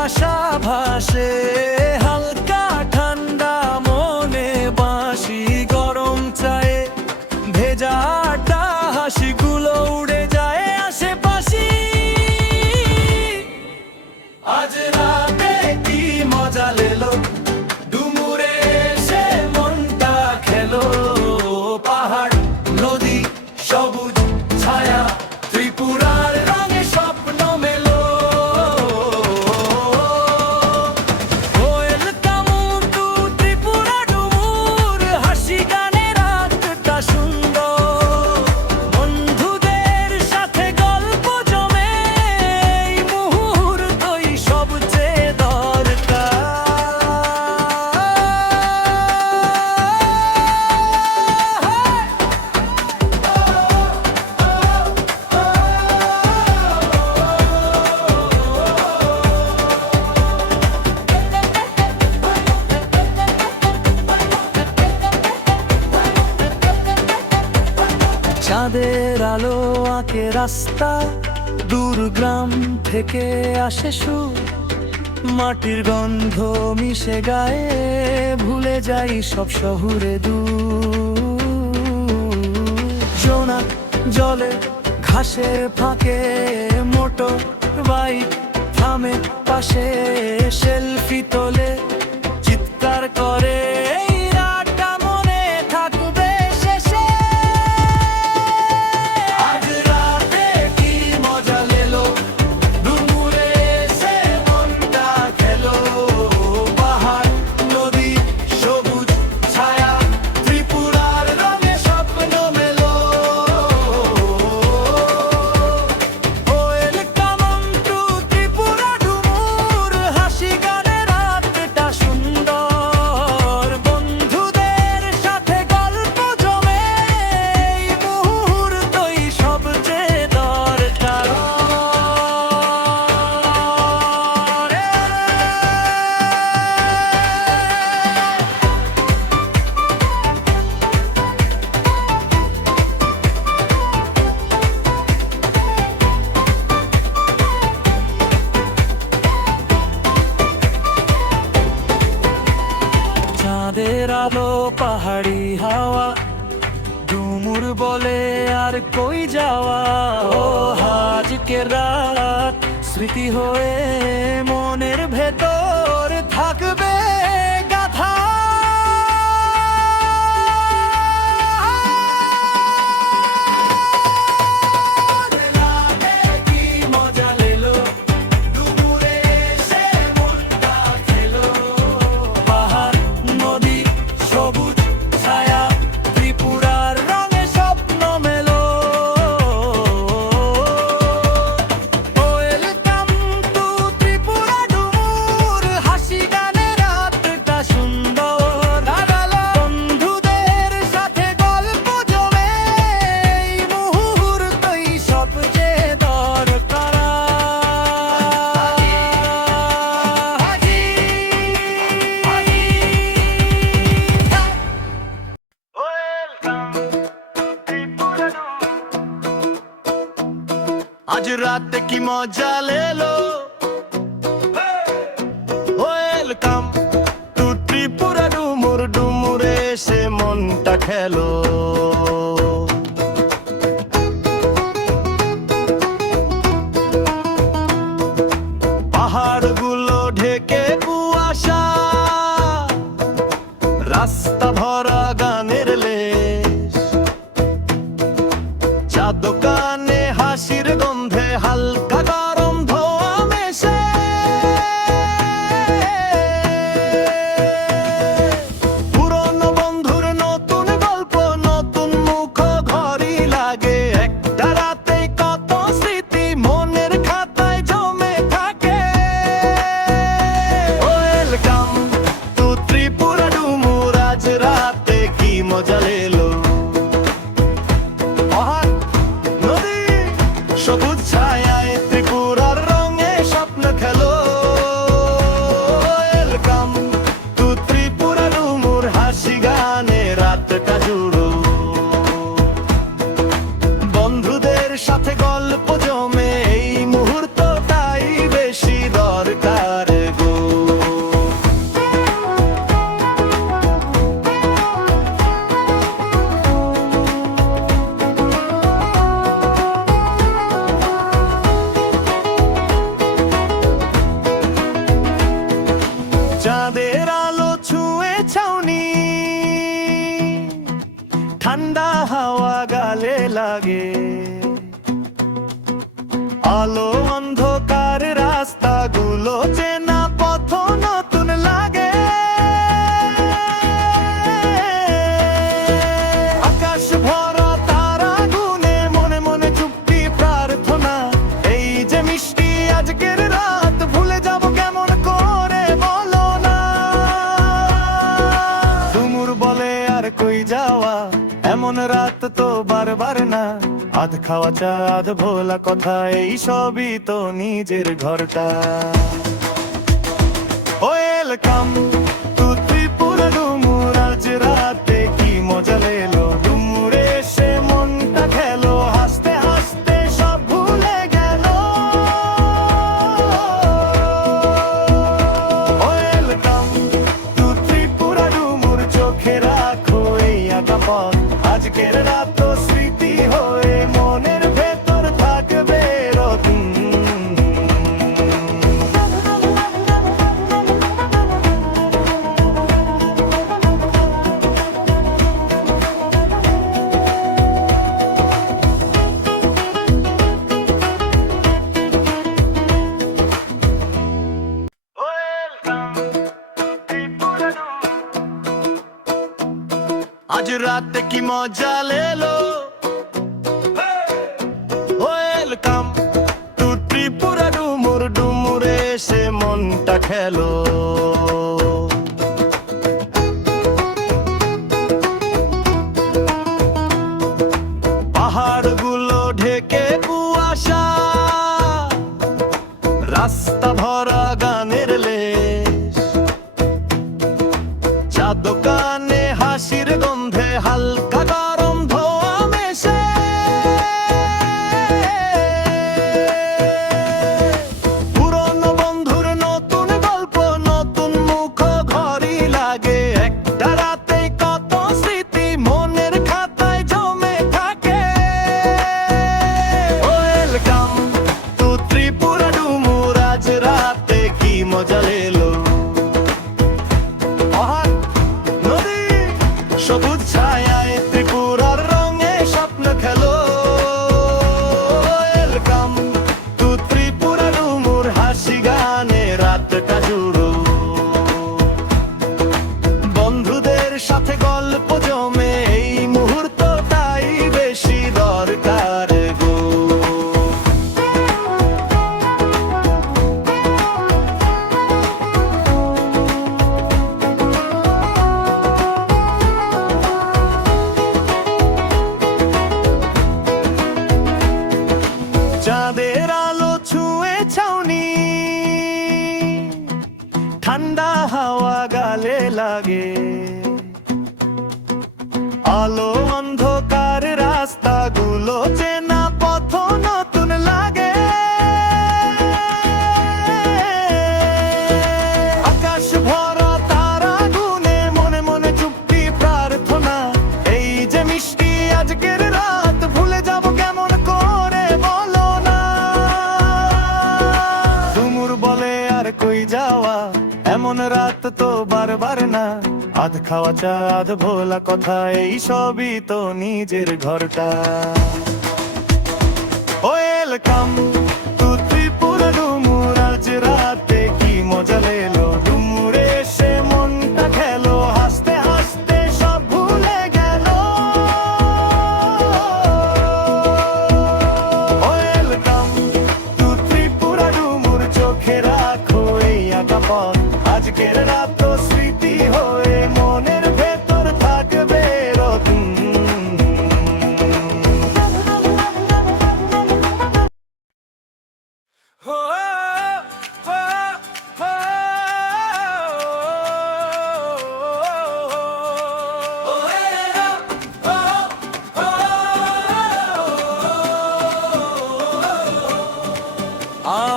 ভাষা ভাষে। চাঁদের আলো আঁকে রাস্তা, দূর গ্রাম থেকে আসে সুর। মাটির গন্ধ মিশে গায়ে, ভুলে যাই সব শহুরে দূর। জলে ঘাসে ফাঁকে, মোটর বাইক থামে পাশে, সেলফি তোলে, চিৎকার করে de. গেমটা খেলো। আধ খাওয়া চা আধ ভোলা কথা এই সবই তো নিজের ঘরটা। ওয়েলকাম কি মজা লেলো? ওয়েলকাম টু ত্রিপুরা ডুমুর ডুমুরে সে মনটা খেলো। পাহাড়গুলো ঢেকে আধ খাওয়া চা, আধ ভোলা কথা, এই সবই তো নিজের ঘরটা। ওয়েলকাম টু ত্রিপুরা আজ রাত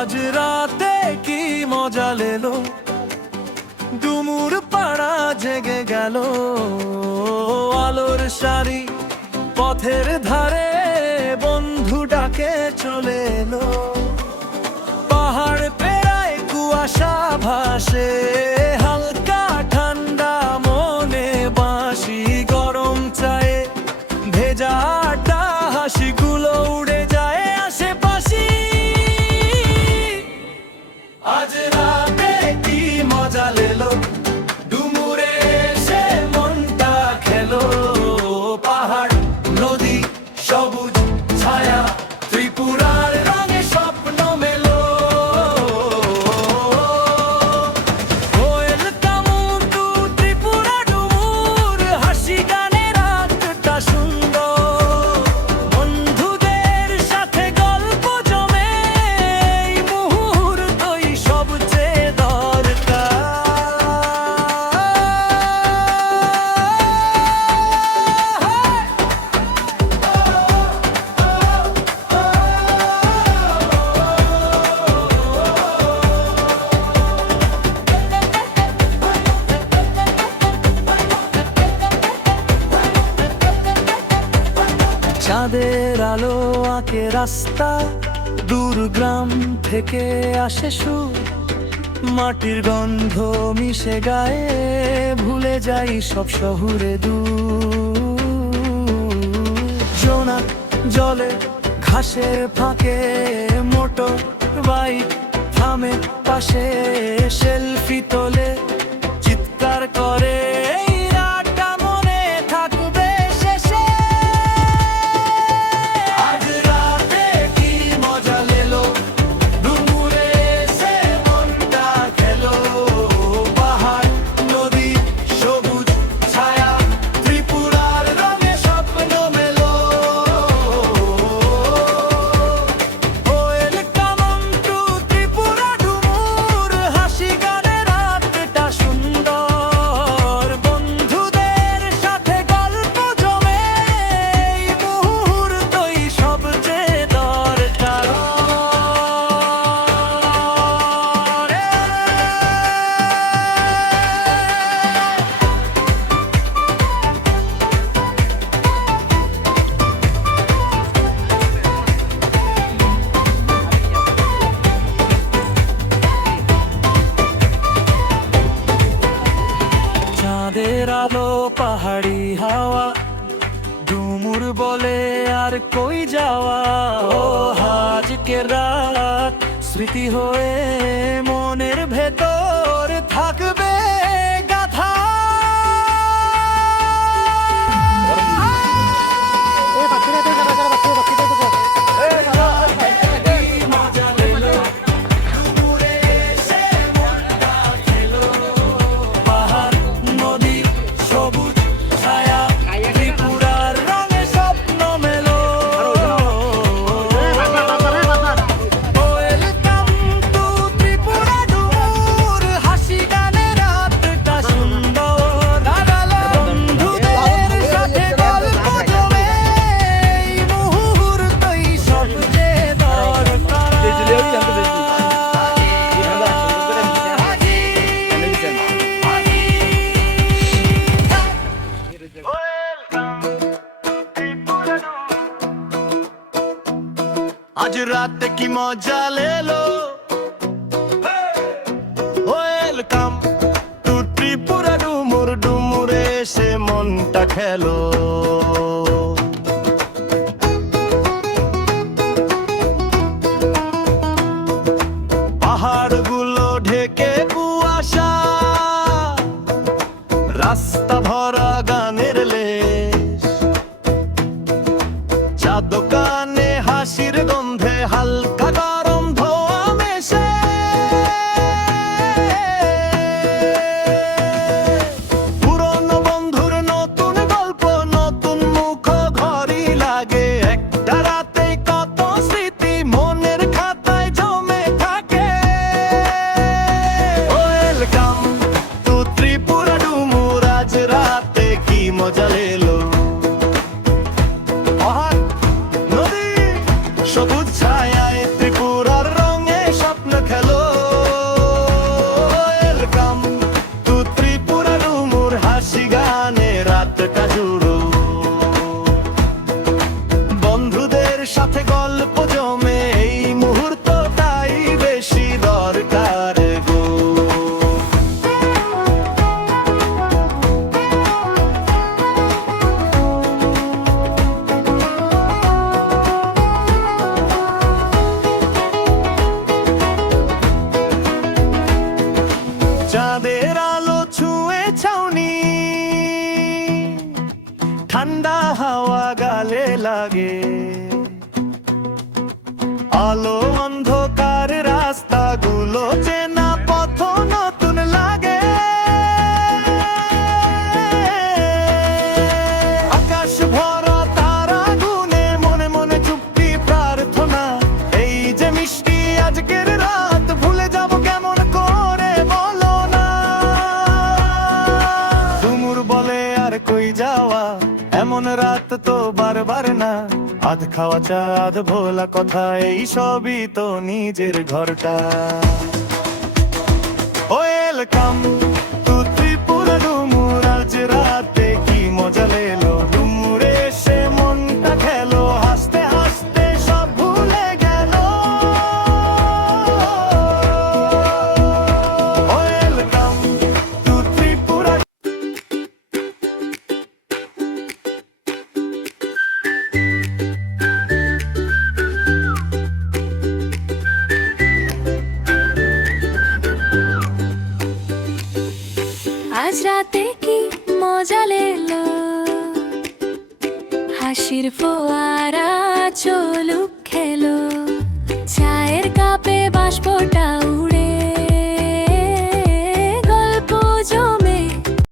আজ রাতে কি মজা লেলো? ডুমুর পাড়া জেগে গেল। আলোর সারি পথের ধারে বন্ধু ডাকে চলে এলো। পাহাড় পেরায় কুয়াশা ভাসে। রাস্তা দূর গ্রাম থেকে আসে সুর। মাটির গন্ধ মিশে গায়ে, ভুলে যাই সব শহুরে জোনা জলে ঘাসের ফাঁকে, মোটর বাইক থামে পাশে, সেলফি তোলে, চিৎকার করে স্মৃতি হয়ে রাতে কি মজা লেলো? ওয়েলকাম টু ত্রিপুরা ডুমুর, ডুমুরে সে মনটা খেলো। পাহাড়গুলো ঢেকে কুয়াশা, রাস্তা ভরা সবুজ ছায়া আজকের রাত ভুলে যাব কেমন করে, বলো না। তুমুর বলে, আর কই যাওয়া? এমন রাত তো বারবার না। আধ খাওয়া চা, আধ ভোলা কথা, এই সবই তো নিজের ঘরটা। ওয়েলকাম টু ত্রিপুরা ডুমুর আজ রাত